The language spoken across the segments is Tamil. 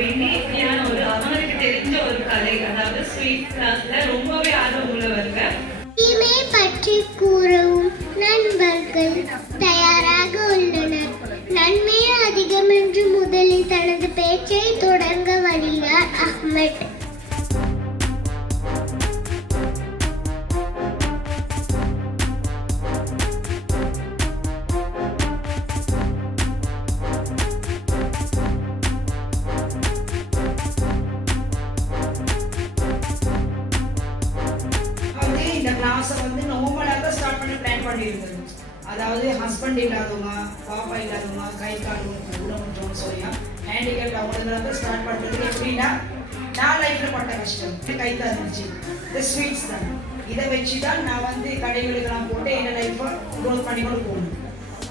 வேண்டி இப்படியான ஒரு அவங்களுக்கு தெரிஞ்ச ஒரு கலை, அதாவது ஸ்வீட் கிளாஸ்ல ரொம்பவே ஆர்வம் உள்ளவங்க. தீமை பற்றி கூறவும் நண்பர்கள் தயாராக உள்ளனர். நன்மையே அதிகம் என்று முதலில் தனது பேச்சை தொடங்க வருகிறார் அஹ்மத். இந்த கிளாஸை வந்து நார்மலாக ஸ்டார்ட் பண்ணி பிளான் பண்ணியிருந்தது. அதாவது ஹஸ்பண்ட் இல்லாதவங்க, பாப்பா இல்லாதவங்க, கை கால் ஊனமுற்றவங்க, சொல்லியா ஹேண்டிகேப் அவங்களுக்கு ஸ்டார்ட் பண்ணுறதுக்கு எப்படின்னா, நான் லைஃப்பில் பட்ட கஷ்டம் கை தான் இருந்துச்சு. இந்த ஸ்வீட்ஸ் தான், இதை வச்சு தான் நான் வந்து கடைகளுக்கெல்லாம் போட்டு என் லைஃப்பை க்ரோத் பண்ணி கொண்டு போகணும்.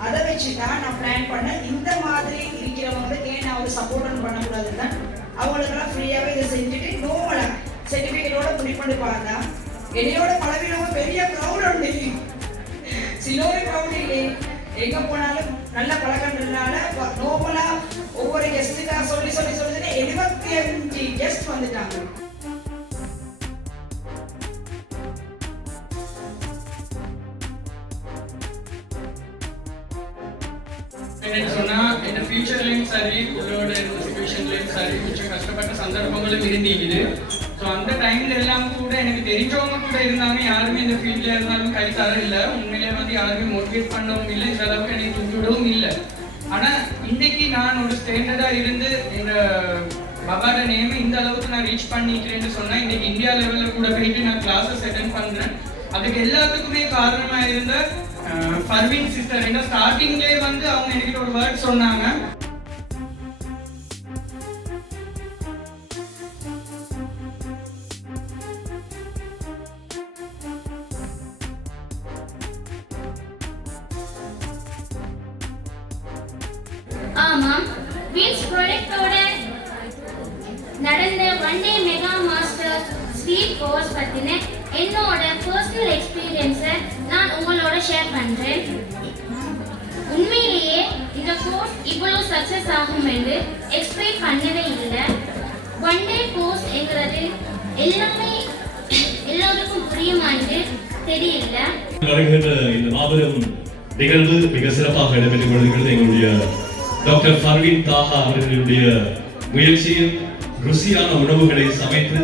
அதை வச்சு தான் நான் பிளான் பண்ணேன். இந்த மாதிரி இருக்கிறவங்களுக்கு ஏன் நான் ஒரு சப்போர்ட் பண்ணக்கூடாதுன்னு தான் அவங்களுக்கெல்லாம் ஃப்ரீயாகவே இதை செஞ்சுட்டு நார்மலாக சர்டிஃபிகேட்டோட புரிட் பண்ணி பார்த்தா என்னையோட பலவீனமும் பெரிய க்ரௌட் உண்டு. சிலோரி க்ரௌட் இல்லை, எங்கே போனாலும் நல்ல பழக்கன்றதுனால நார்மலாக ஒவ்வொரு கெஸ்ட்டுக்காக சொல்லி 75 கெஸ்ட் வந்துட்டாங்க. சொன்னா இந்த ஃபியூச்சர்லயும் சரி, உங்களோட சிச்சுவேஷன்லயும் சரி கொஞ்சம் கஷ்டப்பட்ட சந்தர்ப்பங்களும் இருந்தீங்க. ஸோ அந்த டைம்ல எல்லாம் கூட எனக்கு தெரிஞ்சவங்க கூட இருந்தாங்க. யாருமே இந்த ஃபீல்ட்ல இருந்தாலும் கை தர இல்லை. உண்மையிலே வந்து யாருமே மோட்டிவேட் பண்ணவும் இல்லை, இந்த அளவுக்கு எனக்கு தூக்கிவிடவும் இல்லை. ஆனா இன்னைக்கு நான் ஒரு ஸ்டாண்டர்டா இருந்து இந்த பாபாட நேம் இந்த அளவுக்கு நான் ரீச் பண்ணிக்கிறேன்னு சொன்னா, இன்னைக்கு இந்தியா லெவல்ல கூட போயிட்டு நான் கிளாஸஸ் அட்டென்ட் பண்றேன். அதுக்கு எல்லாத்துக்குமே காரணமா இருந்த ஃபர்வீன் சிஸ்டர். என்ன ஸ்டார்டிங்லேயே வந்து அவங்க என்கிட்ட ஒரு வேர்ட் சொன்னாங்க. ஆமாம், வீல்ஸ் ப்ராடக்டோட நடந்த one day mega master sweet course பற்றின என்னோட பர்சனல் எக்ஸ்பீரியன்ஸை நான் உங்களோட ஷேர் பண்ணுறேன். உண்மையிலேயே இந்த கோர்ஸ் இவ்வளோ சக்ஸஸ் ஆகும் என்று எக்ஸ்பெக்ட் பண்ணவே இல்லை. ஒன் டே கோர்ஸ் என்கிறது எல்லாமே எல்லோருக்கும் புரியுமான்னு தெரியல. வருகின்ற இந்த மாபெரும் நிகழ்வு மிக சிறப்பாக இடம்பெற்றுக் கொள்கிறது. எங்களுடைய டாக்டர் ஃபர்வீன் தாஹா அவர்களுடைய முயற்சியில் ருசியான உணவுகளை சமைத்து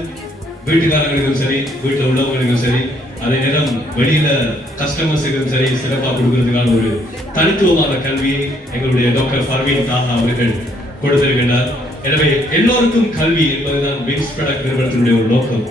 வீட்டுக்காரங்களுக்கும் சரி, வீட்டில் உள்ளவங்களுக்கும் சரி, அதே நேரம் வெளியில கஸ்டமர்ஸுக்கும் சரி சிறப்பாக கொடுக்கறதுக்கான ஒரு தனித்துவமான கல்வியை எங்களுடைய டாக்டர் ஃபர்வீன் தாஹா அவர்கள் கொடுத்திருக்கின்றார். எனவே எல்லோருக்கும் கல்வி என்பதுதான் விங்ஸ் ப்ராடக்ட் நிறுவனத்தினுடைய ஒரு நோக்கம்.